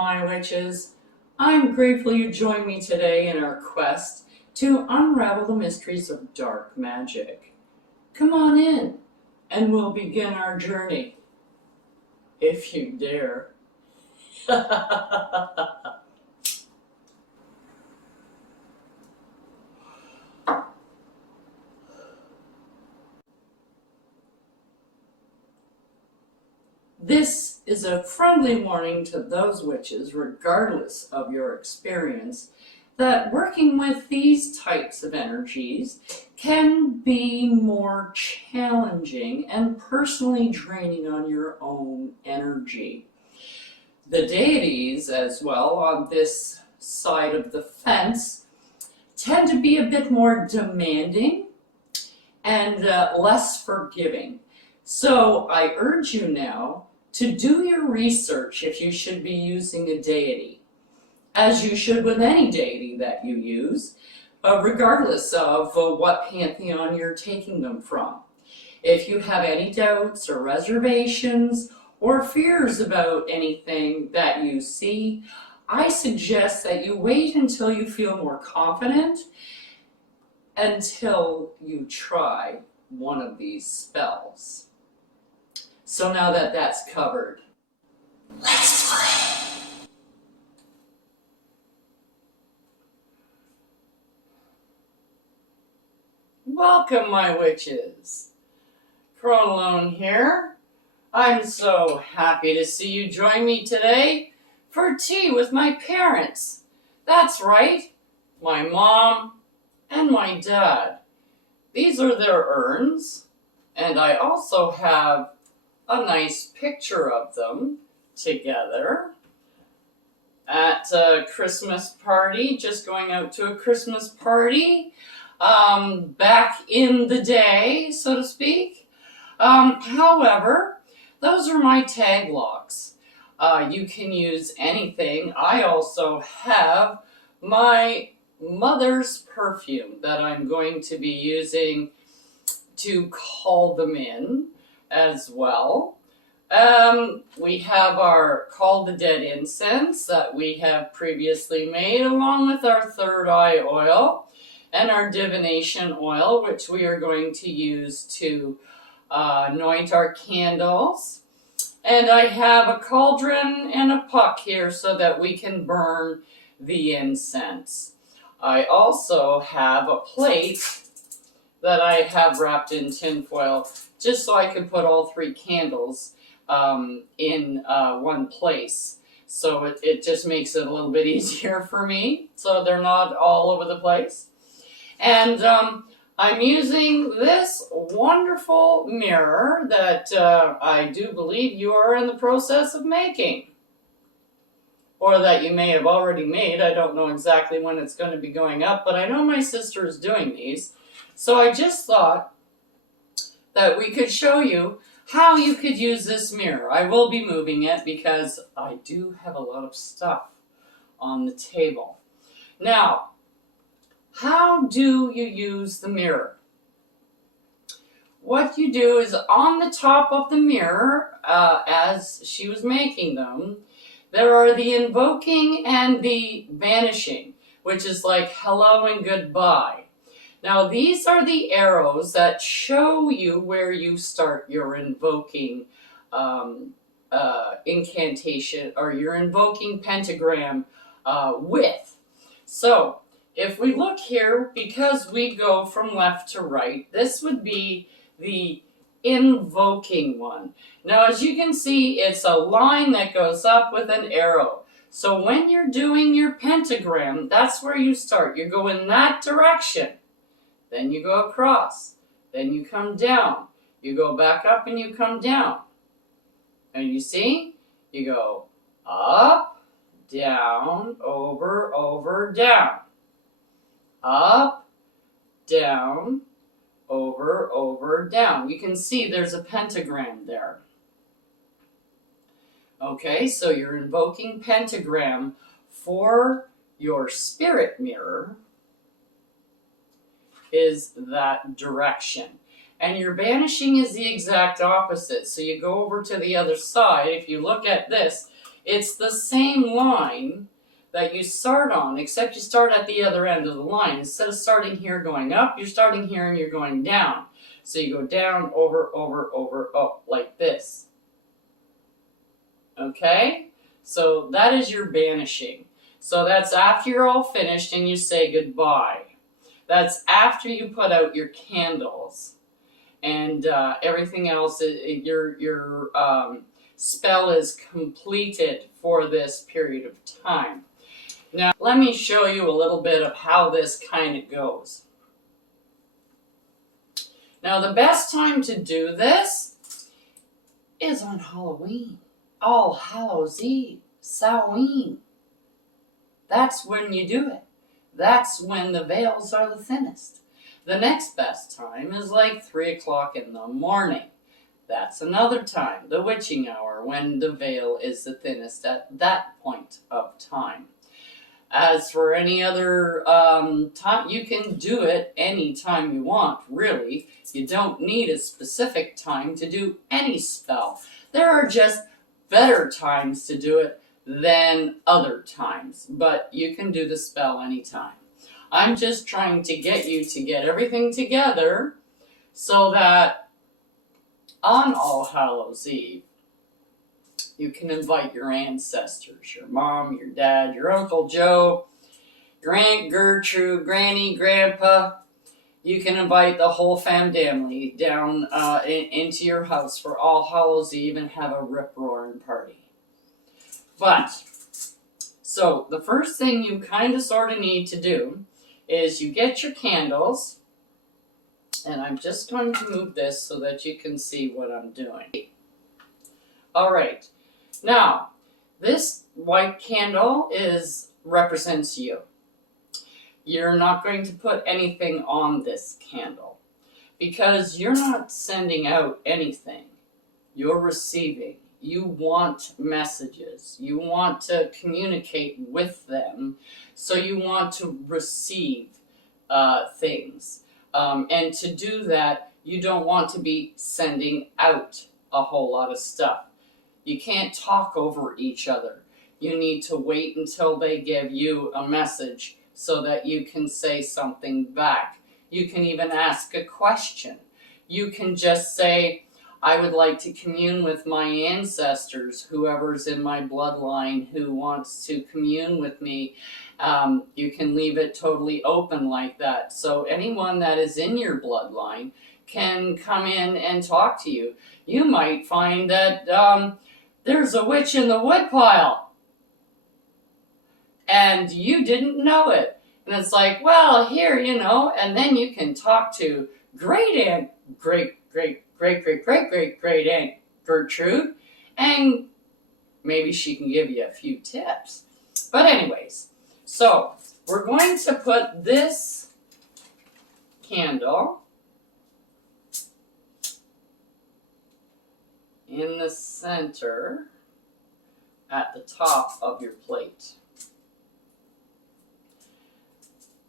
my witches. I'm grateful you joined me today in our quest to unravel the mysteries of dark magic. Come on in, and we'll begin our journey, if you dare. This is a friendly warning to those witches, regardless of your experience, that working with these types of energies can be more challenging and personally draining on your own energy. The deities, as well, on this side of the fence, tend to be a bit more demanding and less forgiving. So I urge you now to do your research if you should be using a deity, as you should with any deity that you use, regardless of what pantheon you're taking them from. If you have any doubts or reservations or fears about anything that you see, I suggest that you wait until you feel more confident until you try one of these spells. So now that that's covered, let's play. Welcome, my witches. Crolone here. I'm so happy to see you join me today for tea with my parents. That's right, my mom and my dad. These are their urns, and I also have a nice picture of them together at a Christmas party, just going out to a Christmas party back in the day, so to speak. However, those are my tag logs. You can use anything. I also have my mother's perfume that I'm going to be using to call them in as well. We have our Call the Dead incense that we have previously made, along with our third eye oil and our divination oil, which we are going to use to anoint our candles. And I have a cauldron and a puck here so that we can burn the incense. I also have a plate that I have wrapped in tinfoil, just so I can put all three candles in one place. So it just makes it a little bit easier for me, so they're not all over the place. And I'm using this wonderful mirror that I do believe you are in the process of making, or that you may have already made. I don't know exactly when it's going to be going up, but I know my sister is doing these. So I just thought that we could show you how you could use this mirror. I will be moving it because I do have a lot of stuff on the table. Now, how do you use the mirror? What you do is on the top of the mirror, as she was making them, there are the invoking and the vanishing, which is like hello and goodbye. Now, these are the arrows that show you where you start your invoking incantation, or your invoking pentagram with. So, if we look here, because we go from left to right, this would be the invoking one. Now, as you can see, it's a line that goes up with an arrow. So when you're doing your pentagram, that's where you start. You go in that direction. Then you go across, then you come down, you go back up and you come down. And you see, you go up, down, over, over, down. Up, down, over, over, down. You can see there's a pentagram there. Okay, so you're invoking pentagram for your spirit mirror is that direction. And your banishing is the exact opposite. So you go over to the other side. If you look at this, It's the same line that you start on, except you start at the other end of the line. Instead of starting here going up, you're starting here and you're going down. So you go down, over, up, like this. Okay? So that is your banishing. So that's after you're all finished and you say goodbye. That's after you put out your candles. And everything else, your spell is completed for this period of time. Now, let me show you a little bit of how this kind of goes. Now, the best time to do this is on Halloween. All Hallows Eve, Samhain. That's when you do it. That's when the veils are the thinnest. The next best time is like 3 o'clock in the morning. That's another time, the witching hour, when the veil is the thinnest at that point of time. As for any other time, you can do it any time you want, really. You don't need a specific time to do any spell. There are just better times to do it than other times, but you can do the spell anytime. I'm just trying to get you to get everything together so that on All Hallows Eve, you can invite your ancestors, your mom, your dad, your Uncle Joe, your Aunt Gertrude, Granny, Grandpa. You can invite the whole family down into your house for All Hallows Eve and have a rip-roaring party. But, so the first thing you kind of sort of need to do is you get your candles, and I'm just going to move this so that you can see what I'm doing. All right, now this white candle represents you. You're not going to put anything on this candle because you're not sending out anything. You're receiving. You want messages. You want to communicate with them. So you want to receive things. And to do that, you don't want to be sending out a whole lot of stuff. You can't talk over each other. You need to wait until they give you a message so that you can say something back. You can even ask a question. You can just say, I would like to commune with my ancestors, whoever's in my bloodline who wants to commune with me. You can leave it totally open like that. So anyone that is in your bloodline can come in and talk to you. You might find that there's a witch in the woodpile and you didn't know it. And it's like, well, here, and then you can talk to great Aunt Gertrude, and maybe she can give you a few tips. But anyways, so we're going to put this candle in the center at the top of your plate.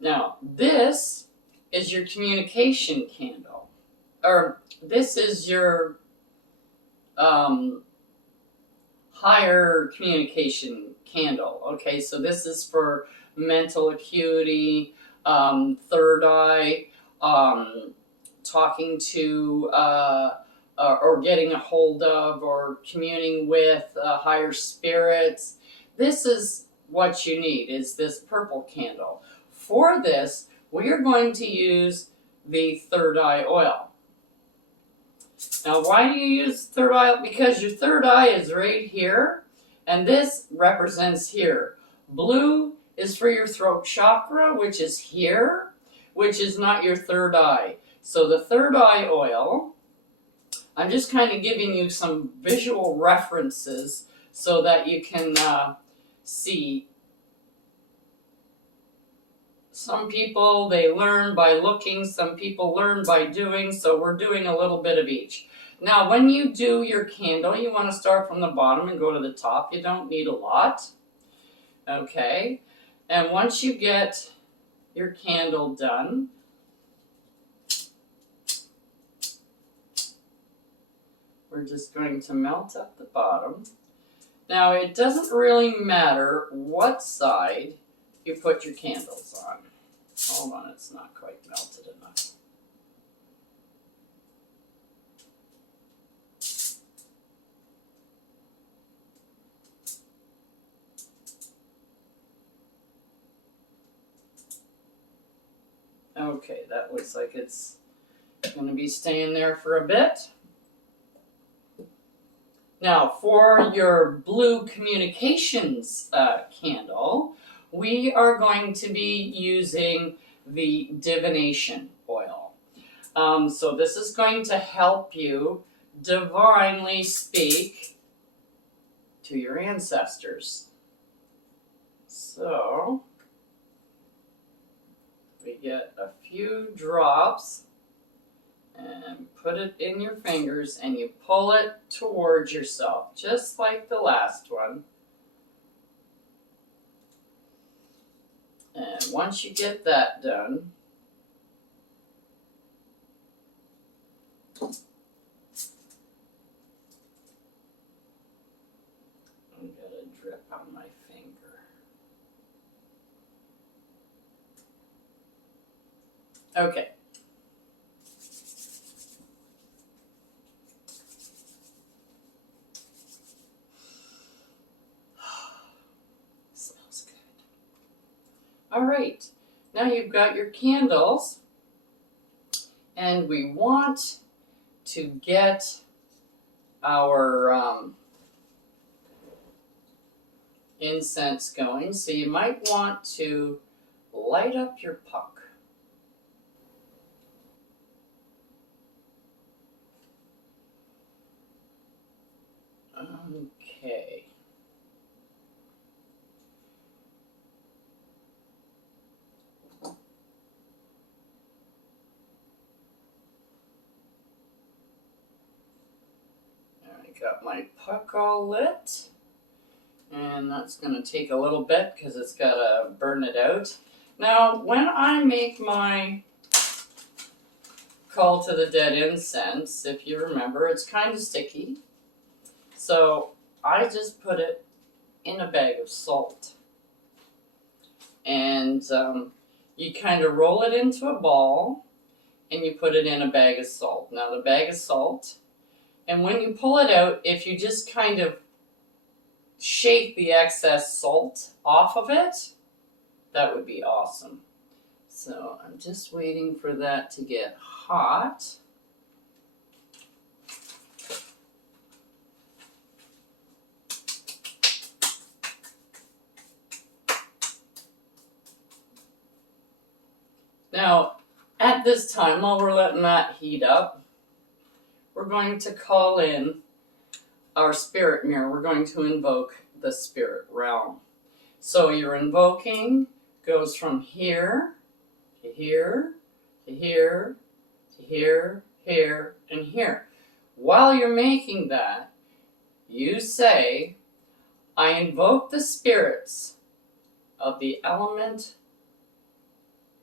Now, this is your communication candle, or this is your higher communication candle. Okay, so this is for mental acuity, third eye, talking to or getting a hold of or communing with higher spirits. This is what you need, is this purple candle. For this, we are going to use the third eye oil. Now, why do you use third eye? Because your third eye is right here, and this represents here. Blue is for your throat chakra, which is here, which is not your third eye. So the third eye oil, I'm just kind of giving you some visual references so that you can see. Some people, they learn by looking, some people learn by doing, so we're doing a little bit of each. Now, when you do your candle, you want to start from the bottom and go to the top. You don't need a lot. Okay? And once you get your candle done, we're just going to melt up the bottom. Now, it doesn't really matter what side you put your candles on. Hold on, it's not quite melted enough. Okay, that looks like it's going to be staying there for a bit. Now, for your blue communications candle, we are going to be using the divination oil. So this is going to help you divinely speak to your ancestors. So we get a few drops and put it in your fingers and you pull it towards yourself, just like the last one. And once you get that done, I'm gonna drip on my finger. Okay. Smells good. All right. Now you've got your candles, and we want to get our incense going. So you might want to light up your puck. Okay. I got my puck all lit, and that's going to take a little bit because it's got to burn it out. Now, when I make my call to the dead incense, if you remember, it's kind of sticky. So I just put it in a bag of salt. And you kind of roll it into a ball and you put it in a bag of salt. Now the bag of salt, and when you pull it out, if you just kind of shake the excess salt off of it, that would be awesome. So I'm just waiting for that to get hot. Now, at this time, while we're letting that heat up, we're going to call in our spirit mirror. We're going to invoke the spirit realm. So your invoking goes from here to here to here to here, here, and here. While you're making that, you say, I invoke the spirits of the element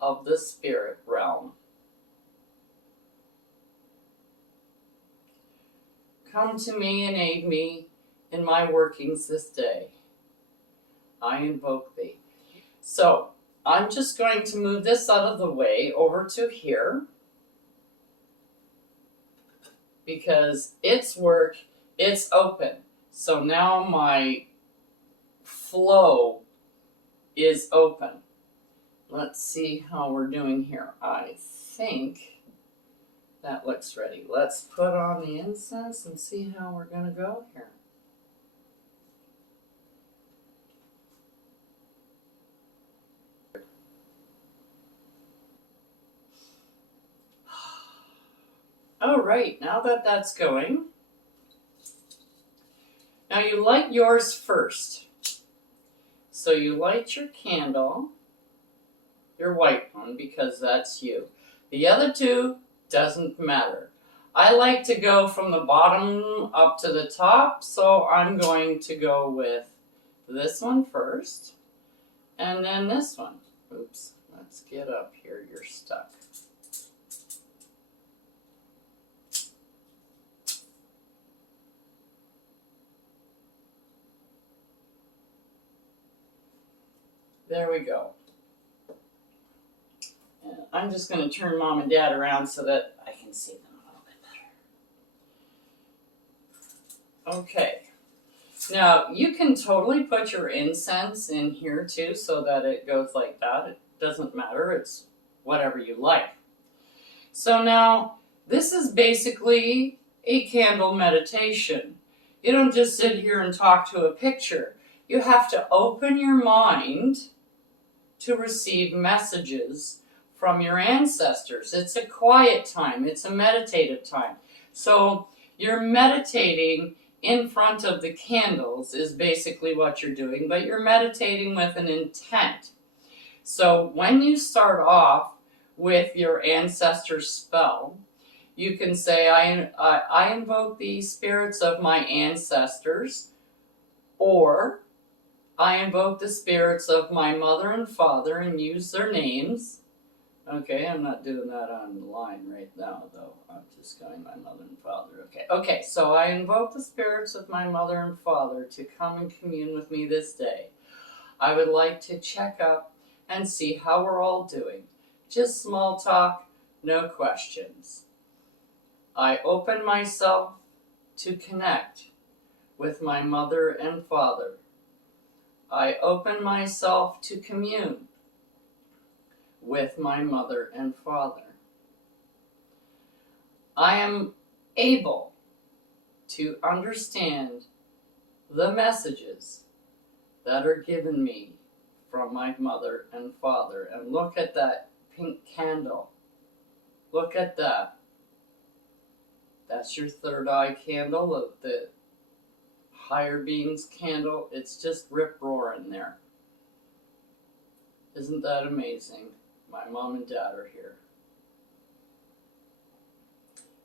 of the spirit realm. Come to me and aid me in my workings this day. I invoke thee. So, I'm just going to move this out of the way over to here because its work, it's open. So now my flow is open. Let's see how we're doing here. I think that looks ready. Let's put on the incense and see how we're going to go here. All right, now that that's going, now you light yours first. So you light your candle, your white one, because that's you. The other two doesn't matter. I like to go from the bottom up to the top, so I'm going to go with this one first, and then this one. Oops, let's get up here, you're stuck. There we go. And I'm just going to turn Mom and Dad around so that I can see them a little bit better. Okay. Now, you can totally put your incense in here too so that it goes like that. It doesn't matter. It's whatever you like. So now, this is basically a candle meditation. You don't just sit here and talk to a picture. You have to open your mind to receive messages from your ancestors. It's a quiet time. It's a meditative time. So you're meditating in front of the candles is basically what you're doing, but you're meditating with an intent. So when you start off with your ancestor spell, you can say, I invoke the spirits of my ancestors, or I invoke the spirits of my mother and father and use their names. Okay, I'm not doing that on the line right now, though. I'm just going my mother and father. Okay, so I invoke the spirits of my mother and father to come and commune with me this day. I would like to check up and see how we're all doing. Just small talk, no questions. I open myself to connect with my mother and father. I open myself to commune with my mother and father. I am able to understand the messages that are given me from my mother and father. And look at that pink candle. Look at that. That's your third eye candle of the higher beings candle. It's just rip-roaring there. Isn't that amazing? My mom and dad are here.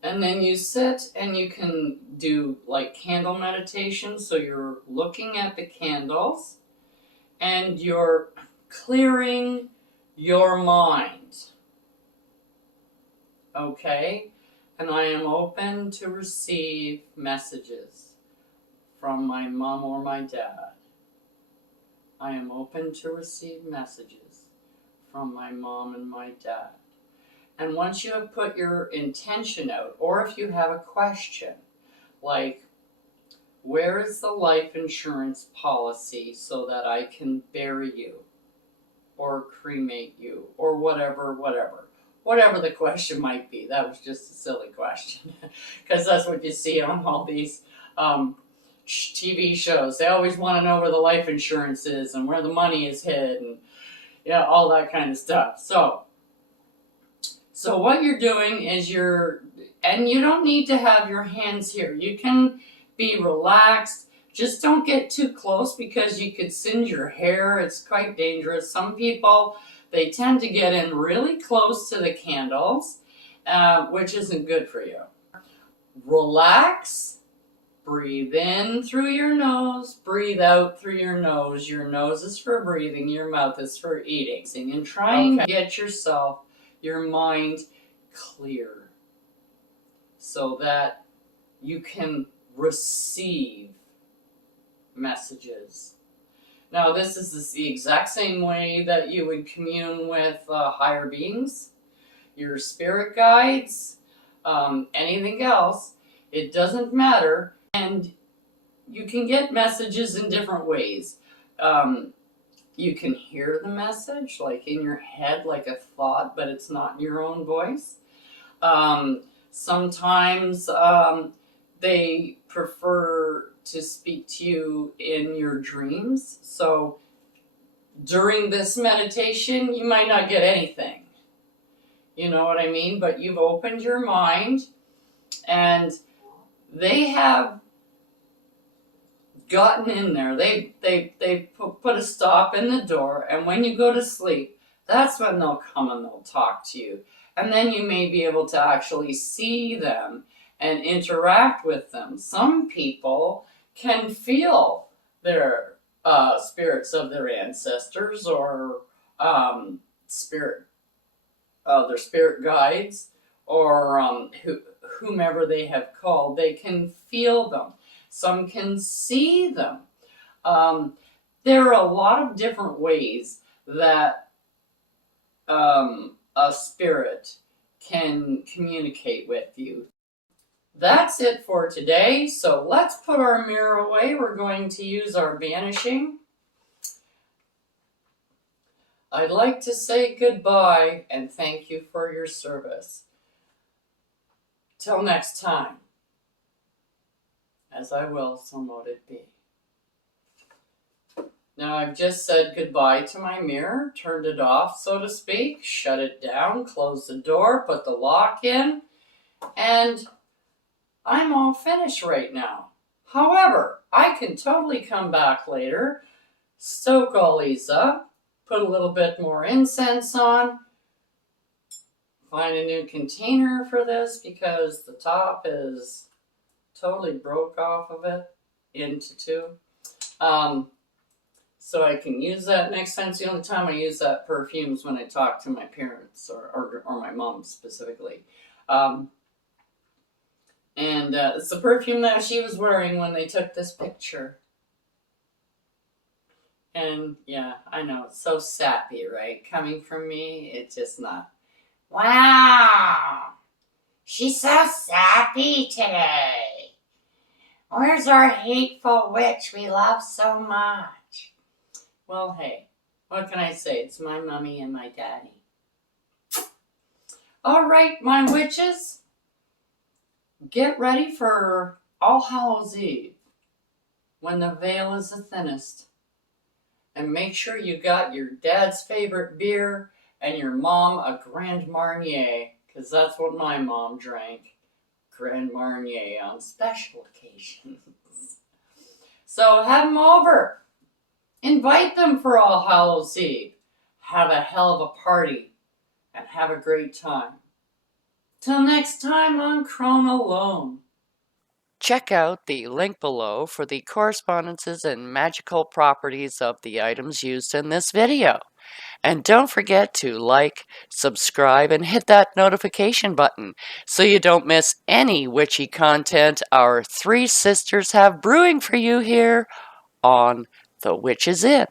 And then you sit and you can do like candle meditation. So you're looking at the candles and you're clearing your mind. Okay? And I am open to receive messages from my mom or my dad. I am open to receive messages from my mom and my dad. And once you have put your intention out, or if you have a question, like, where is the life insurance policy so that I can bury you, or cremate you, or whatever the question might be. That was just a silly question, because that's what you see on all these TV shows. They always want to know where the life insurance is and where the money is hid, and all that kind of stuff. So what you're doing is and you don't need to have your hands here. You can be relaxed. Just don't get too close because you could singe your hair. It's quite dangerous. Some people, they tend to get in really close to the candles, which isn't good for you. Relax. Breathe in through your nose, breathe out through your nose. Your nose is for breathing, your mouth is for eating. And try and get your mind clear so that you can receive messages. Now, this is the exact same way that you would commune with higher beings, your spirit guides, anything else. It doesn't matter. And you can get messages in different ways. You can hear the message, like in your head, like a thought, but it's not in your own voice. Sometimes they prefer to speak to you in your dreams. So during this meditation, you might not get anything. You know what I mean? But you've opened your mind, and they have gotten in there. They put a stop in the door, and when you go to sleep, that's when they'll come and they'll talk to you. And then you may be able to actually see them and interact with them. Some people can feel their spirits of their ancestors, or their spirit guides, or whomever they have called. They can feel them. Some can see them. There are a lot of different ways that a spirit can communicate with you. That's it for today. So let's put our mirror away. We're going to use our vanishing. I'd like to say goodbye and thank you for your service. Till next time, as I will, so mote it be. Now I've just said goodbye to my mirror, turned it off, so to speak, shut it down, closed the door, put the lock in, and I'm all finished right now. However, I can totally come back later, stoke all these up, put a little bit more incense on, find a new container for this because the top is totally broke off of it into two. So I can use that next time. It's the only time I use that perfume is when I talk to my parents or my mom specifically. And it's the perfume that she was wearing when they took this picture. And yeah, I know, it's so sappy, right? Coming from me, it's just not. Wow, she's so sappy today. Where's our hateful witch we love so much? Well, hey, what can I say? It's my mommy and my daddy. All right, my witches, get ready for All Hallows Eve, when the veil is the thinnest. And make sure you got your dad's favorite beer and your mom a Grand Marnier, because that's what my mom drank, Grand Marnier on special occasions. So have them over. Invite them for All Hallows Eve. Have a hell of a party and have a great time. Till next time on Crone Alone. Check out the link below for the correspondences and magical properties of the items used in this video. And don't forget to like, subscribe, and hit that notification button so you don't miss any witchy content our three sisters have brewing for you here on The Witches Inn.